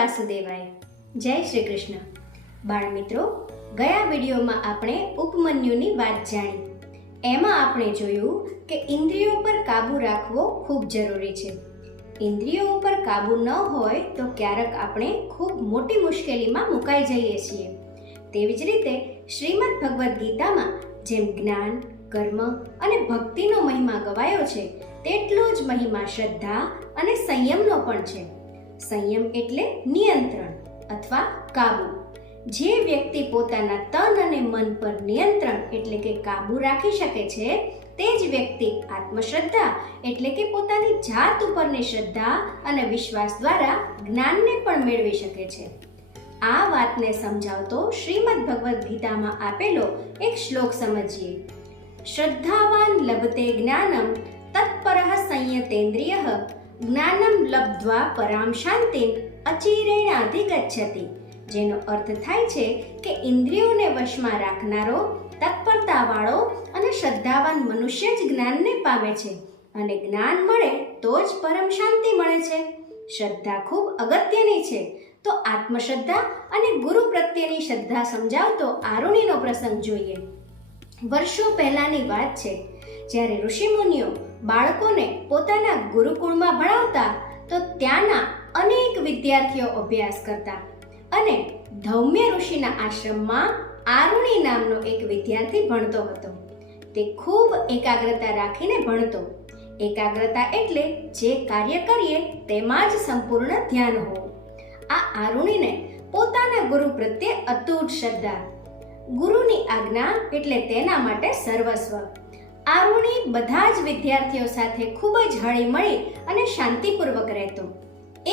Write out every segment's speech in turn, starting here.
વાસુદેવાય. જય શ્રી કૃષ્ણ. બાળ મિત્રો, ગયા વિડીયોમાં આપણે ઉપમન્યુની વાત જાણી. એમાં આપણે જોયું કે ઇન્દ્રિયો પર કાબૂ રાખવો ખૂબ જરૂરી છે. ઇન્દ્રિયો ઉપર કાબૂ ન હોય તો ક્યારેક આપણે ખૂબ મોટી મુશ્કેલીમાં મુકાઈ જઈએ છીએ. તેવી જ રીતે શ્રીમદ ભગવદ્ ગીતામાં જેમ જ્ઞાન, કર્મ અને ભક્તિનો મહિમા ગવાયો છે, તેટલો જ મહિમા શ્રદ્ધા અને સંયમનો પણ છે. સંયમ એટલે નિયંત્રણ અથવા કાબુ. જે વ્યક્તિ પોતાના તન અને મન પર નિયંત્રણ એટલે કે કાબુ રાખી શકે છે, તે જ વ્યક્તિ આત્મશ્રદ્ધા એટલે કે પોતાની જાત ઉપરની શ્રદ્ધા અને વિશ્વાસ દ્વારા જ્ઞાનને પણ મેળવી શકે છે. આ વાતને સમજાવતો શ્રીમદ ભગવદ્ ગીતામાં આપેલો એક શ્લોક સમજીએ. શ્રદ્ધાવાન લભતે જ્ઞાનમ તત્પરઃ સંયતેન્દ્રિયઃ જ્ઞાનમ લબ્ધ્વા પરામ શાંતિમ અચિરેણાધિગચ્છતિ. જેનો અર્થ થાય છે કે ઇન્દ્રિયોને વશમાં રાખનારો, તત્પરતાવાળો અને શ્રદ્ધાવાન મનુષ્ય જ જ્ઞાનને પામે છે અને જ્ઞાન મળે તો જ પરમ શાંતિ મળે છે. શ્રદ્ધા ખૂબ અગત્યની છે. તો આત્મશ્રદ્ધા અને ગુરુ પ્રત્યેની શ્રદ્ધા સમજાવતો આરુણીનો પ્રસંગ જોઈએ. વર્ષો પહેલાની વાત છે, જ્યારે ઋષિમુનિઓ બાળકોને પોતાના ગુરુકુળમાં ભણાવતા તો ત્યાંના અનેક વિદ્યાર્થીઓ અભ્યાસ કરતા અને ધૌમ્ય ઋષિના આશ્રમમાં આરુણી નામનો એક વિદ્યાર્થી ભણતો હતો. તે ખૂબ એકાગ્રતા રાખીને ભણતો. એકાગ્રતા એટલે જે કાર્ય કરીએ તેમાં જ સંપૂર્ણ ધ્યાન હોવું. આ આરુણીને પોતાના ગુરુ પ્રત્યે અતૂટ શ્રદ્ધા. ગુરુની આજ્ઞા એટલે તેના માટે સર્વસ્વ. આરુણી બધા જ વિદ્યાર્થીઓ સાથે ખૂબ જ હળીમળી અને શાંતિપૂર્વક રહેતો.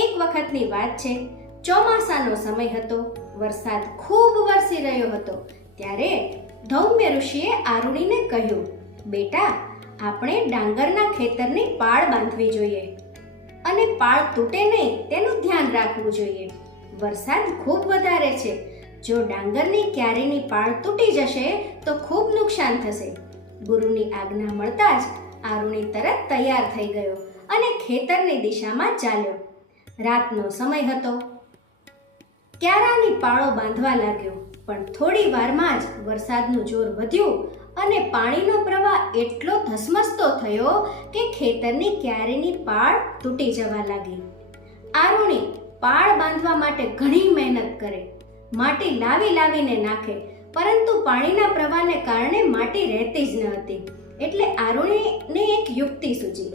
એક વખતની વાત છે, ચોમાસાનો સમય હતો. વરસાદ ખૂબ વરસી રહ્યો હતો. ત્યારે ધૌમ્ય ઋષિએ આરુણીને કહ્યું, બેટા, આપણે ડાંગરના ખેતરની પાળ બાંધવી જોઈએ અને પાળ તૂટે નહીં તેનું ધ્યાન રાખવું જોઈએ. વરસાદ ખૂબ વધારે છે. જો ડાંગરની ક્યારીની પાળ તૂટી જશે તો ખૂબ નુકસાન થશે. ગુરુની આજ્ઞા મળતા જ આરુણી તરત તૈયાર થઈ ગયો અને ખેતરની દિશામાં ચાલ્યો. રાતનો સમય હતો. ક્યારાની પાળો બાંધવા લાગ્યો, પણ થોડી વારમાં જ વરસાદનું જોર વધ્યું અને પાણીનો પ્રવાહ એટલો ધસમસતો થયો કે ખેતરની ક્યારીની પાળ તૂટી જવા લાગી. આરુણી પાળ બાંધવા માટે ઘણી મહેનત કરે, માટી લાવીને નાખે, પરંતુ પાણીના પ્રવાહને કારણે માટી રહેતી જ ન હતી. એટલે આરુણીને એક યુક્તિ સૂજી.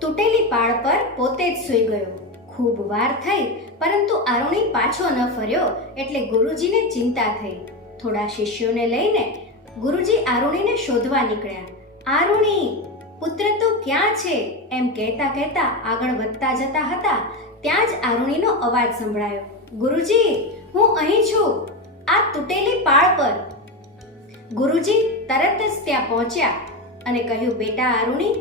તૂટેલી પાળ પર પોતે જ સૂઈ ગયો. ખૂબ વાર થઈ, પરંતુ આરુણી પાછો ન ફર્યો એટલે ગુરુજીને ચિંતા થઈ. થોડા શિષ્યોને લઈને ગુરુજી આરુણીને શોધવા નીકળ્યા. આરુણી, પુત્ર તું ક્યાં છે? એમ કહેતા કહેતા આગળ વધતા જતા હતા. ત્યાં જ આરુણીનો અવાજ સંભળાયો, ગુરુજી, હું અહીં છું, આ તૂટેલી પાળ પર. ગુરુજી તરત જ ત્યાં પહોંચ્યા અને કહ્યું, બેટા આરુણી,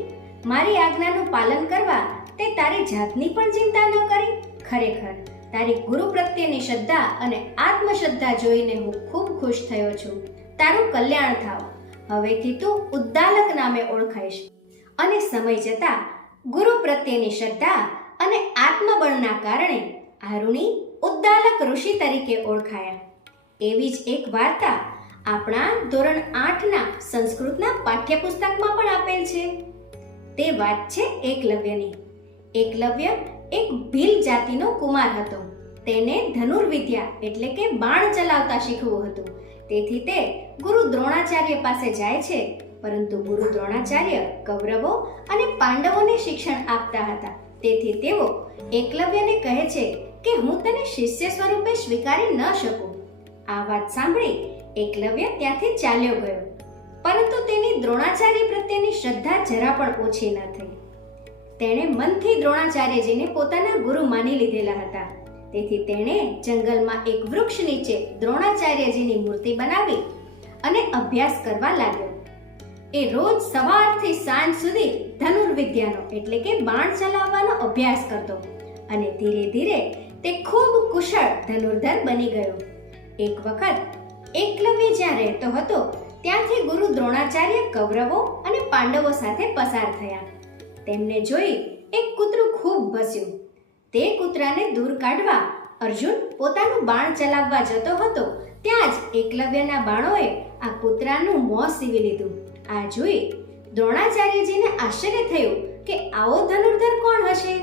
મારી આજ્ઞાનું પાલન કરવા તે તારી જાતની પણ ચિંતા ન કરી. ખરેખર તારી ગુરુ પ્રત્યેની શ્રદ્ધા અને આત્મશ્રદ્ધા જોઈને હું ખૂબ ખુશ થયો છું. તારું કલ્યાણ થાવ. હવેથી તું ઉદ્દાલક નામે ઓળખાઈશ. અને સમય જતા ગુરુ પ્રત્યેની શ્રદ્ધા અને આત્મબળના કારણે આરુણી ઉદ્દાલક ઋષિ તરીકે ઓળખાયા. એવી જ એક વાર્તા આપણા ધોરણ 8ના સંસ્કૃતના પાઠ્યપુસ્તકમાં પણ આપેલ છે. તે વાત છે એકલવ્યની. એકલવ્ય એક ભીલ જાતિનો કુમાર હતો. તેને ધનુર્વિદ્યા એટલે કે બાણ ચલાવતા શીખવું હતું. તેથી તે ગુરુ દ્રોણાચાર્ય પાસે જાય છે. પરંતુ ગુરુ દ્રોણાચાર્ય કૌરવો અને પાંડવોને શિક્ષણ આપતા હતા. તેથી તેઓ એકલવ્યને કહે છે કે હું તને શિષ્ય સ્વરૂપે સ્વીકારી ન શકું. આ વાત સાંભળી એકલવ્ય ત્યાંથી ચાલ્યો ગયો. પરંતુ તેની દ્રોણાચાર્ય પ્રત્યેની શ્રદ્ધા જરા પણ ઓછી ન થઈ. તેણે મનથી દ્રોણાચાર્યજીને પોતાના ગુરુ માની લીધેલા હતા. તેથી તેણે જંગલમાં એક વૃક્ષ નીચે દ્રોણાચાર્યજીની મૂર્તિ બનાવી અને અભ્યાસ કરવા લાગ્યો. એ રોજ સવારથી સાંજ સુધી ધનુર્વિદ્યાનો એટલે કે બાણ ચલાવવાનો અભ્યાસ કરતો અને ધીરે ધીરે તે ખૂબ કુશળ ધનુર્ધર બની ગયો. એક વખત એકલવ્ય જ્યાં રહેતો હતો ત્યાંથી ગુરુ દ્રોણાચાર્ય કૌરવો અને પાંડવો સાથે પસાર થયા. તેમને જોઈ એક કૂતરું ખૂબ ભસ્યું. તે કૂતરાને દૂર કાઢવા અર્જુન પોતાનું બાણ ચલાવવા જતો હતો ત્યાં જ એકલવ્યના બાણોએ આ કૂતરાનું મોં સીવી લીધું. આ જોઈ દ્રોણાચાર્યજીને આશ્ચર્ય થયું કે આવો ધનુર્ધર કોણ હશે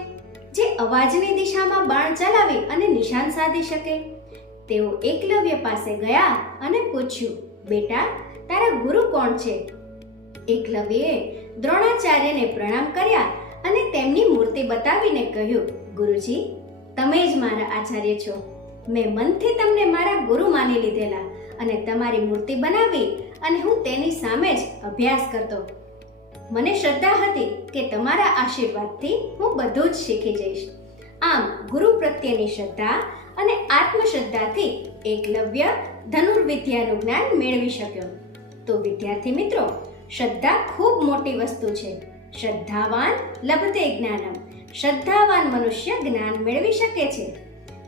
જે અવાજની દિશામાં બાણ ચલાવી અને નિશાન સાધી શકે. તેઓ એકલવ્ય પાસે ગયા અને પૂછ્યું, બેટા, તારા ગુરુ કોણ છે? એકલવ્યએ દ્રોણાચાર્યને પ્રણામ કર્યા અને તેમની મૂર્તિ બતાવીને કહ્યું, ગુરુજી, તમે જ મારા આચાર્ય છો. મેં મનથી તમને મારા ગુરુ માની લીધેલા અને તમારી મૂર્તિ બનાવી અને હું તેની સામે જ અભ્યાસ કરતો. મને શ્રદ્ધા હતી કે તમારા આશીર્વાદથી હું બધું જ શીખી જઈશ. આમ ગુરુ પ્રત્યેની શ્રદ્ધા અને આત્મશ્રદ્ધાથી એકલવ્ય ધનુર્વિદ્યાનું જ્ઞાન મેળવી શક્યો. તો વિદ્યાર્થી મિત્રો, શ્રદ્ધા ખૂબ મોટી વસ્તુ છે. શ્રદ્ધાવાન લભતે જ્ઞાનમ. શ્રદ્ધાવાન મનુષ્ય જ્ઞાન મેળવી શકે છે.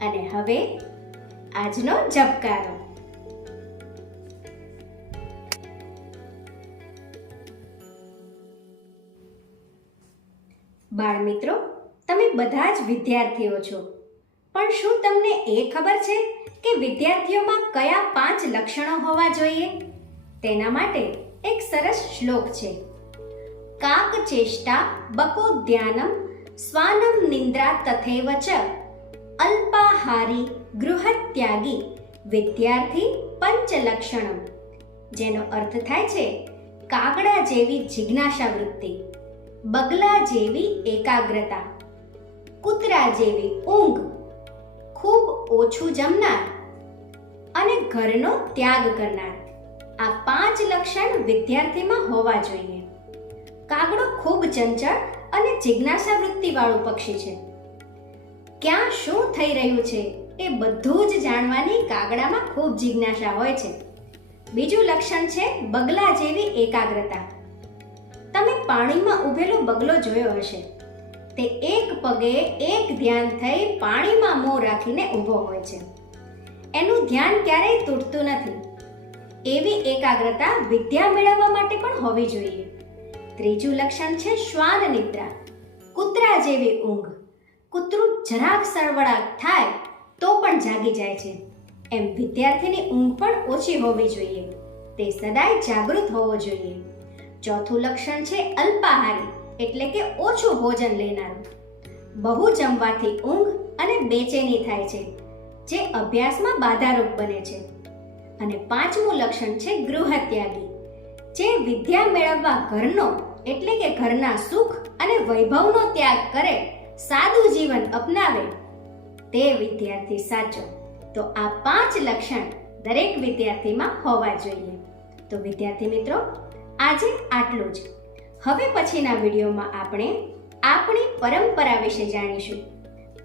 અને હવે આજનો જપકારો. બાળ મિત્રો, તમે બધા જ વિદ્યાર્થીઓ છો, પણ શું તમને એ ખબર છે કે વિદ્યાર્થીઓમાં કયા 5 લક્ષણો હોવા જોઈએ? તેના માટે એક સરસ શ્લોક છે. કાક ચેષ્ટા બકોદ્યાનમ સ્વાનમ નિંદ્રા તથૈવ ચ અલ્પાહારી ગૃહત્યાગી વિદ્યાર્થી પંચલક્ષણમ. જેનો અર્થ થાય છે કાગડા જેવી જિજ્ઞાસા વૃત્તિ, બગલા જેવી એકાગ્રતા, કૂતરા જેવી ઊંઘ, ખૂબ ઓછું જમનાર અને ઘરનો ત્યાગ કરનાર. આ 5 લક્ષણ વિદ્યાર્થીમાં હોવા જોઈએ. કાગડો ખૂબ ચંચળ અને જિજ્ઞાસા વૃત્તિવાળું પક્ષી છે. ક્યાં શું થઈ રહ્યું છે એ બધું જ જાણવાની કાગડામાં ખૂબ જિજ્ઞાસા હોય છે. બીજું લક્ષણ છે બગલા જેવી એકાગ્રતા. તમે પાણીમાં ઊભેલો બગલો જોયો હશે. તે એક પગે એક ધ્યાન થઈ પાણીમાં મોં રાખીને ઊભો હોય છે. એનું ધ્યાન ક્યારેય તૂટતું નથી. એવી એકાગ્રતા વિદ્યા મેળવવા માટે પણ હોવી જોઈએ. ત્રીજું લક્ષણ છે શ્વાન નિદ્રા, કૂતરા જેવી ઊંઘ. કૂતરું જરાક સળવળાટ થાય તો પણ જાગી જાય છે. એમ વિદ્યાર્થીની ઊંઘ પણ ઓછી હોવી જોઈએ. તે સદાય જાગૃત હોવો જોઈએ. ચોથું લક્ષણ છે અલ્પાહારી, એટલે કે ઓછું ભોજન લેનારું. બહુ જમવાથી ઊંઘ અને બેચેની થાય છે, જે અભ્યાસમાં બાધારૂપ બને છે. અને પાંચમું લક્ષણ છે ગૃહત્યાગી, જે વિદ્યા મેળવવા ઘરનો એટલે કે ઘરના સુખ અને વૈભવનો ત્યાગ કરે, સાદું જીવન અપનાવે, તે વિદ્યાર્થી સાચો. તો આ 5 લક્ષણ દરેક વિદ્યાર્થીમાં હોવા જોઈએ. તો વિદ્યાર્થી મિત્રો, આજે આટલું જ. હવે પછીના વિડીયોમાં આપણે આપણી પરંપરા વિશે જાણીશું.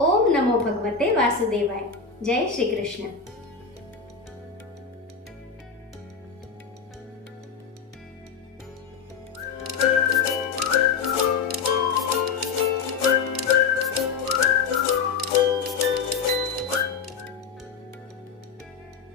ઓમ નમો ભગવતે વાસુદેવાય. જય શ્રી કૃષ્ણ.